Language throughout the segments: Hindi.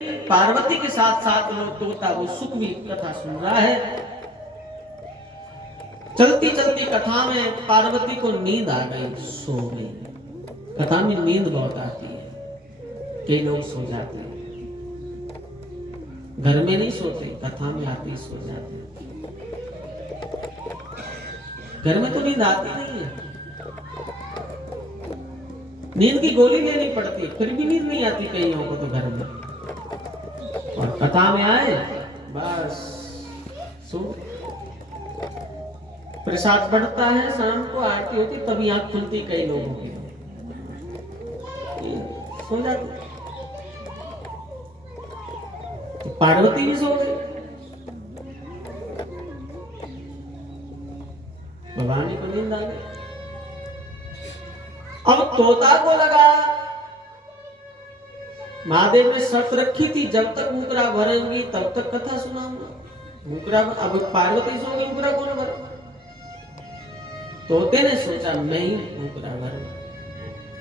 पार्वती के साथ साथ वो तोता वो सुख भी कथा सुन रहा है। चलती चलती कथा में पार्वती को नींद आ गई, सो गई। कथा में नींद बहुत आती है, कई लोग सो जाते हैं, घर में नहीं सोते, कथा में आते सो जाते हैं। घर में तो नींद आती नहीं है, नींद की गोली लेनी पड़ती है, फिर भी नींद नहीं आती कई लोगों को तो घर में। और कथा में आए बस सो। प्रसाद बढ़ता है, शाम को आरती होती, तभी आंख खुलती कई लोगों की, सो जाते। तो पार्वती भी सो गई, भवानी को नींद आ गई। अब तोता को लगा, महादेव ने शर्त रखी थी जब तक मुकरा भरेंगी तब तक कथा सुनाऊंगा। मुकरा अब पार्वती सो गई, मुकरा कौन भरे? तोते ने सोचा मैं ही मुकरा भरूं,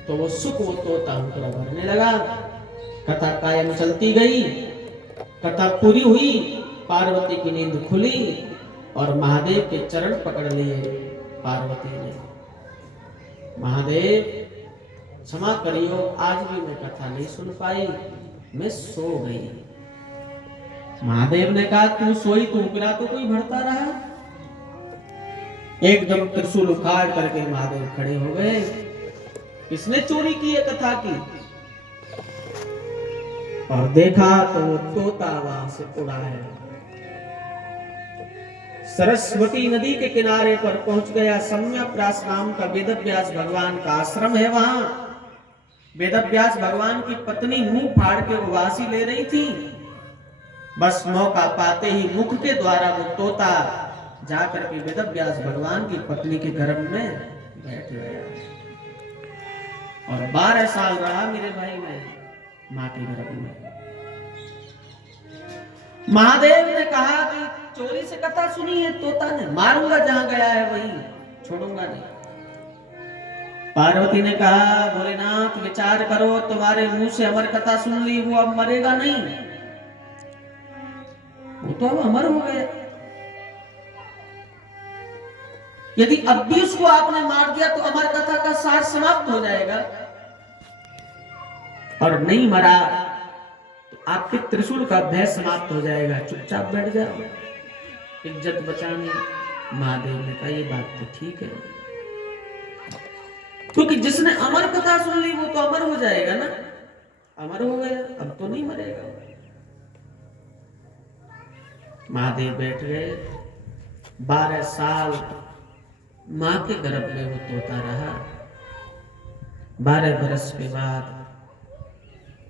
तो वो सुख वो तोता मुकरा भरने लगा। कथा कायम चलती गई, कथा पूरी हुई, पार्वती की नींद खुली और महादेव के चरण पकड़ लिए पार्वती ने। महादेव क्षमा करियो, आज भी मैं कथा नहीं सुन पाई, मैं सो गई। महादेव ने कहा तू सोई तो मुकरा तो कोई भरता रहा। एकदम त्रिशूल उखाड़ करके महादेव खड़े हो गए। किसने चोरी की है कथा की? और देखा तो वो तोता वहां से उड़ा है। सरस्वती नदी के किनारे पर पहुंच गया। सम्यप्रास नाम का वेदव्यास भगवान का आश्रम है। वहां वेदव्यास भगवान की पत्नी मुंह फाड़ के उबासी ले रही थी। बस मौका पाते ही मुख के द्वारा वो तोता जाकर के वेदव्यास भगवान की पत्नी के गर्भ में बैठ गया और 12 साल रहा मेरे भाई में मां के गर्भ में। महादेव ने कहा कि चोरी से कथा सुनी है तोता ने, मारूंगा जहां गया है वहीं, छोड़ूंगा नहीं। पार्वती ने कहा भोलेनाथ विचार करो, तुम्हारे मुंह से अमर कथा सुन ली, वो अब मरेगा नहीं, वो तो अब अमर हो गया। यदि अब भी उसको आपने मार दिया तो अमर कथा का सार समाप्त हो जाएगा। और नहीं मरा तो आपके त्रिशूल का भय समाप्त हो जाएगा, चुपचाप बैठ जाओ, इज्जत बचानी। महादेव ने कहा ये बात तो ठीक है, क्योंकि जिसने अमर कथा सुन ली वो तो अमर हो जाएगा ना, अमर हो गया, अब तो नहीं मरेगा। महादेव बैठ गए। 12 साल मां के गर्भ में वो तोता रहा। 12 बरस के बाद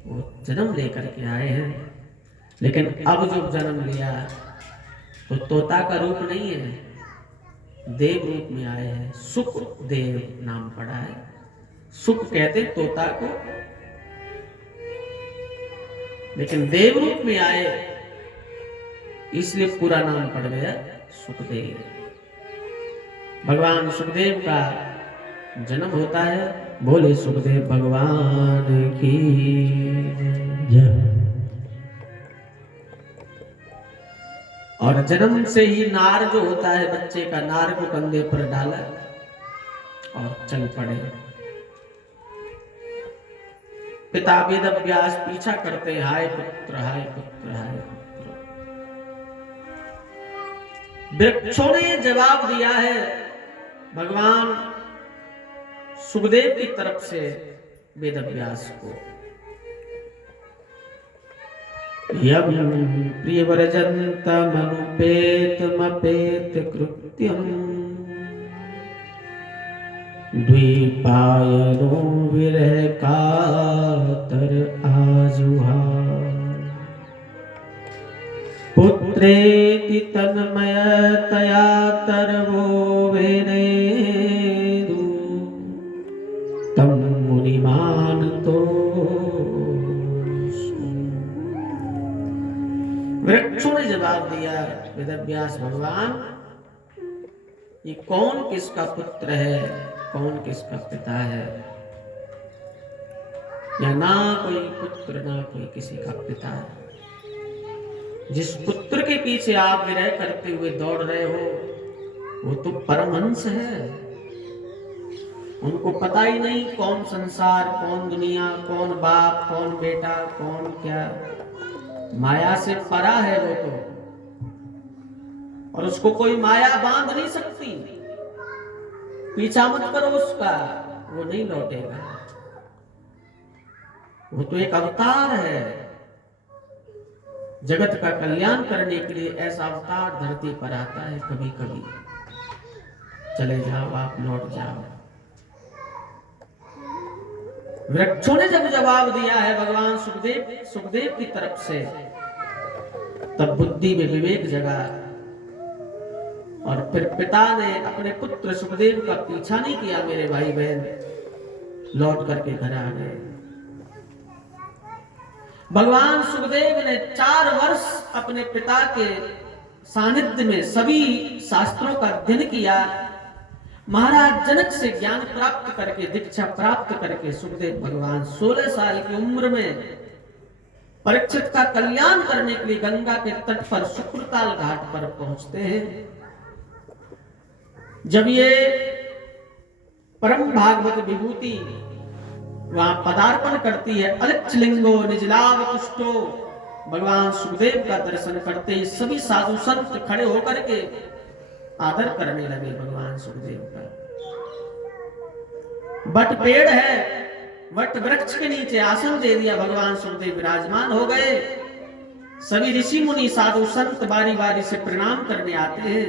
वो जन्म लेकर के आए हैं। लेकिन अब जो जन्म लिया तो तोता का रूप नहीं है, देव रूप में आए हैं। सुख देव नाम पड़ा है। सुख कहते तोता को, लेकिन देव रूप में आए इसलिए पूरा नाम पड़ गया सुखदेव। भगवान सुखदेव का जन्म होता है। बोले सुखदेव भगवान की जय। और जन्म से ही नार जो होता है बच्चे का, नार को कंधे पर डाला और चल पड़े। पिता वेदव्यास पीछा करते, हाय पुत्र हाय पुत्र हाय पुत्र। वृक्षों ने जवाब दिया है भगवान सुखदेव की तरफ से वेदव्यास को। यम प्रियव्रजन्तमनुपेतमपेत कृत्यम् द्विपायनो विरह कातर आजुहार। पुत्रेति तन्मयतया तरवो वेनेदु तम मुनिमान तो। वृक्षों ने जवाब दिया वेदव्यास भगवान, ये कौन किसका पुत्र है, कौन किसका पिता है? या ना कोई पुत्र ना कोई किसी का पिता। जिस पुत्र के पीछे आप विरह करते हुए दौड़ रहे हो वो तो परमहंस है। उनको पता ही नहीं कौन संसार, कौन दुनिया, कौन बाप, कौन बेटा, कौन क्या। माया से परा है वो तो, और उसको कोई माया बांध नहीं सकती। पीछा मत करो उसका, वो नहीं लौटेगा। वो तो एक अवतार है, जगत का कल्याण करने के लिए ऐसा अवतार धरती पर आता है। कभी कभी चले जाओ, आप लौट जाओ। वृक्षों ने जब जवाब दिया है भगवान सुखदेव की तरफ से, तब बुद्धि में विवेक जगा, और फिर पिता ने अपने पुत्र सुखदेव का पीछा नहीं किया। मेरे भाई बहन लौट करके घर आ गए। भगवान सुखदेव ने 4 वर्ष अपने पिता के सानिध्य में सभी शास्त्रों का अध्ययन किया। महाराज जनक से ज्ञान प्राप्त करके, दीक्षा प्राप्त करके सुखदेव भगवान 16 साल की उम्र में परीक्षित का कल्याण करने के लिए गंगा के तट पर शुक्रताल घाट पर पहुंचते हैं। जब ये परम भागवत विभूति वहां पदार्पण करती है, अलिच्छलिंगो निजलाभ तुष्टो, भगवान सुखदेव का दर्शन करते ही सभी साधु संत खड़े होकर के आदर करने लगे भगवान सुखदेव का। बट पेड़ है, वट वृक्ष के नीचे आसन दे दिया, भगवान सुखदेव विराजमान हो गए। सभी ऋषि मुनि साधु संत बारी बारी से प्रणाम करने आते हैं।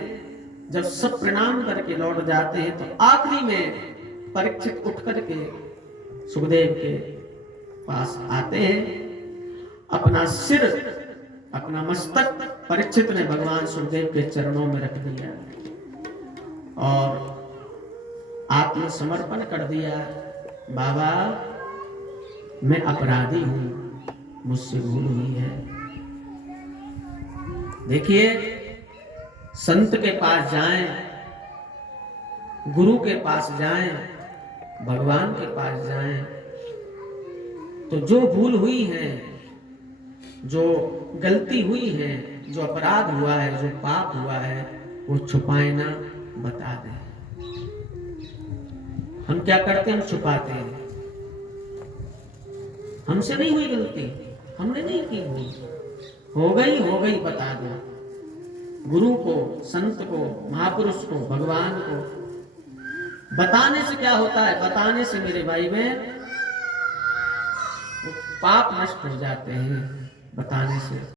जब सब प्रणाम करके लौट जाते हैं तो आखिरी में परीक्षित उठ करके सुखदेव के पास आते हैं। अपना सिर, अपना मस्तक परीक्षित ने भगवान सुखदेव के चरणों में रख दिया और आत्मसमर्पण कर दिया। बाबा मैं अपराधी हूं, मुझसे भूल हुई है। देखिए, संत के पास जाएं, गुरु के पास जाएं, भगवान के पास जाएं, तो जो भूल हुई है, जो गलती हुई है, जो अपराध हुआ है, जो पाप हुआ है, वो छुपाए ना, बता दें। हम क्या करते हैं? हम छुपाते हैं। हमसे नहीं हुई गलती, हमने नहीं की भूल, हो गई बता दो। गुरु को, संत को, महापुरुष को, भगवान को बताने से क्या होता है? बताने से मेरे भाई बहन पाप नष्ट हो जाते हैं, बताने से।